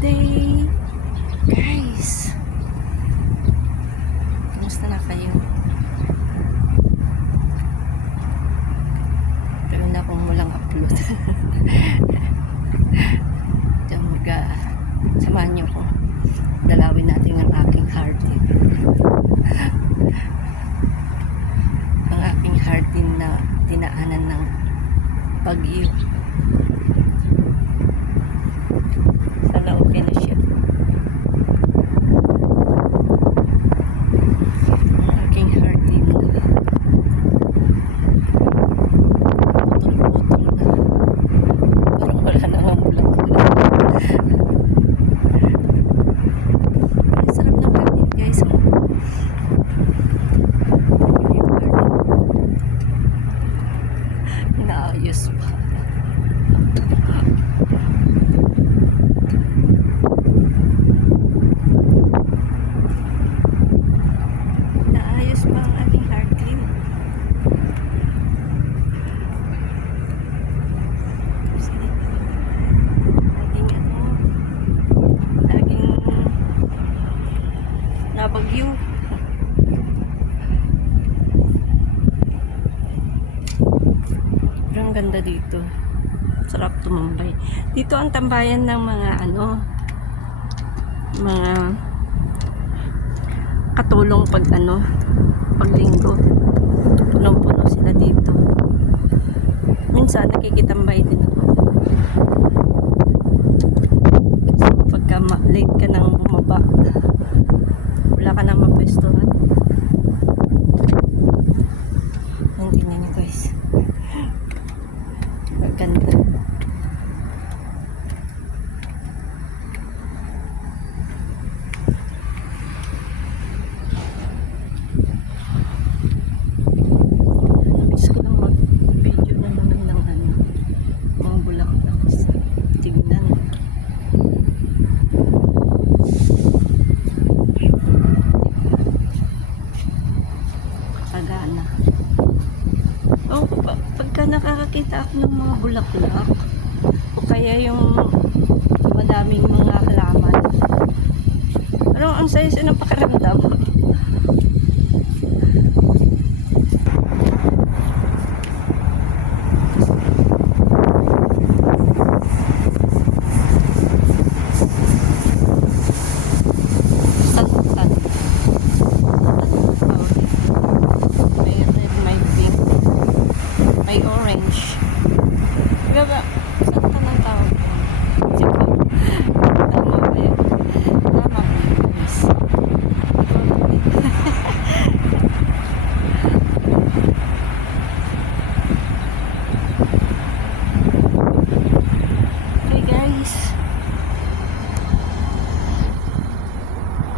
day, guys. Kamusta na kayo? Pero na akong walang upload. Diyan samahan niyo ko. Dalawin natin ang aking hardin. Ang aking hardin na dinaanan ng bagyo. Sana okay na siya. Ang aking hardin na putol-putol na. Parang wala na ang bulag-bulag. Ang sarap ng hardin, guys. Inaayos pa. Naayos pa ang aking hardin. Laging nabagyo. Ang ganda dito. Sarap tumambay. Dito ang tambayan ng mga mga katulong pag paglinggo. Punong-puno sila dito. Minsan nakikitambay din ako. Kasi pagka late ka nang bumaba, wala ka nang mapwestuhan. Hindi na niyo, guys. Ganda. Nabis ko lang mag-video na naman ng mga bulaklak sa tignan. Kagana. Oh, pagka nakakakita ako ng mga bulaklak o kaya yung madaming mga halaman, pero ang saya-saya ng pakiramdam. May orange. Diba? Saan ka nang tawag ko? Tama ba yun? Tama ba yun, guys? Okay, guys.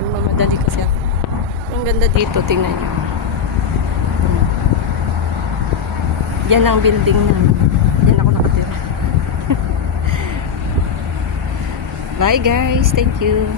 Mamadali kasi ako. Ang ganda dito, tingnan nyo. Yan ang building namin. Yan ako nakatira. Bye guys. Thank you.